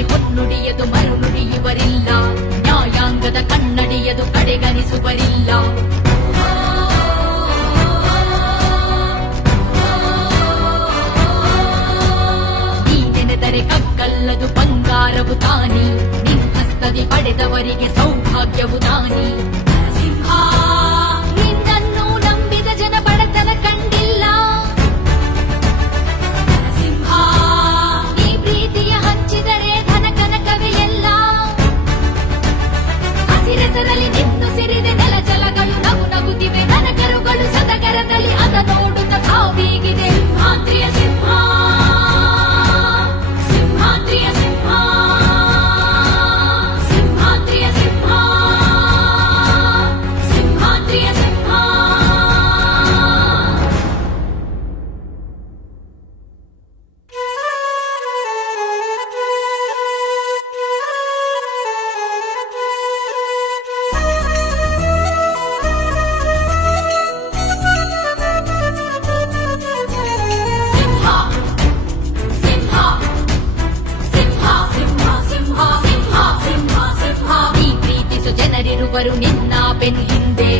ಆದರೆ ಹೊನ್ನುಡಿಯದು ಮರುನುಡಿಯುವರಿಲ್ಲ, ನ್ಯಾಯಾಂಗದ ಕನ್ನಡಿಯದು ಕಡೆಗಣಿಸುವರಿಲ್ಲ. ನೀನೆನೆದರೆ ಕಗ್ಗಲ್ಲದು ಬಂಗಾರವು ತಾನಿ, ನಿನ್ನಸ್ತದಿ ಪಡೆದವರಿಗೆ ಸೌಭಾಗ್ಯವು ತಾನಿ. ನರಸಿಂಹ ನಿನ್ನನ್ನು ನಂಬಿದ ಜನ ಬಡತನ ಕಂಡಿಲ್ಲ. ನರಸಿಂಹ ನೀ ಪ್ರೀತಿಯ ಹಂಚಿದರೆ ಧನ ಕನಕವೇ ಎಲ್ಲ. ಹಸಿರೆಸರಲ್ಲಿ ನಿನ್ನು ಸಿರಿದೆ ನೆಲ ಜಲಗಳು ನಗು ನಗುತ್ತಿವೆ, ನನಕರುಗಳು ಸದಗರದಲ್ಲಿ ಅದ ನೋಡುತ್ತ ಕಾವೀಗಿದೆ. ಸಿಂಹಾದ್ರಿಯ ಸಿಂಹ, ಸಿಂಹಾದ್ರಿಯ ಸಿಂಹ, ಸಿಂಹಾದ್ರಿಯ ಸಿಂಹ, ಸಿಂಹಾದ್ರಿಯ ಸಿಂಹ. ಜನರಿರುವರು ನಿನ್ನ ಬೆನ್ ಹಿಂದೆ,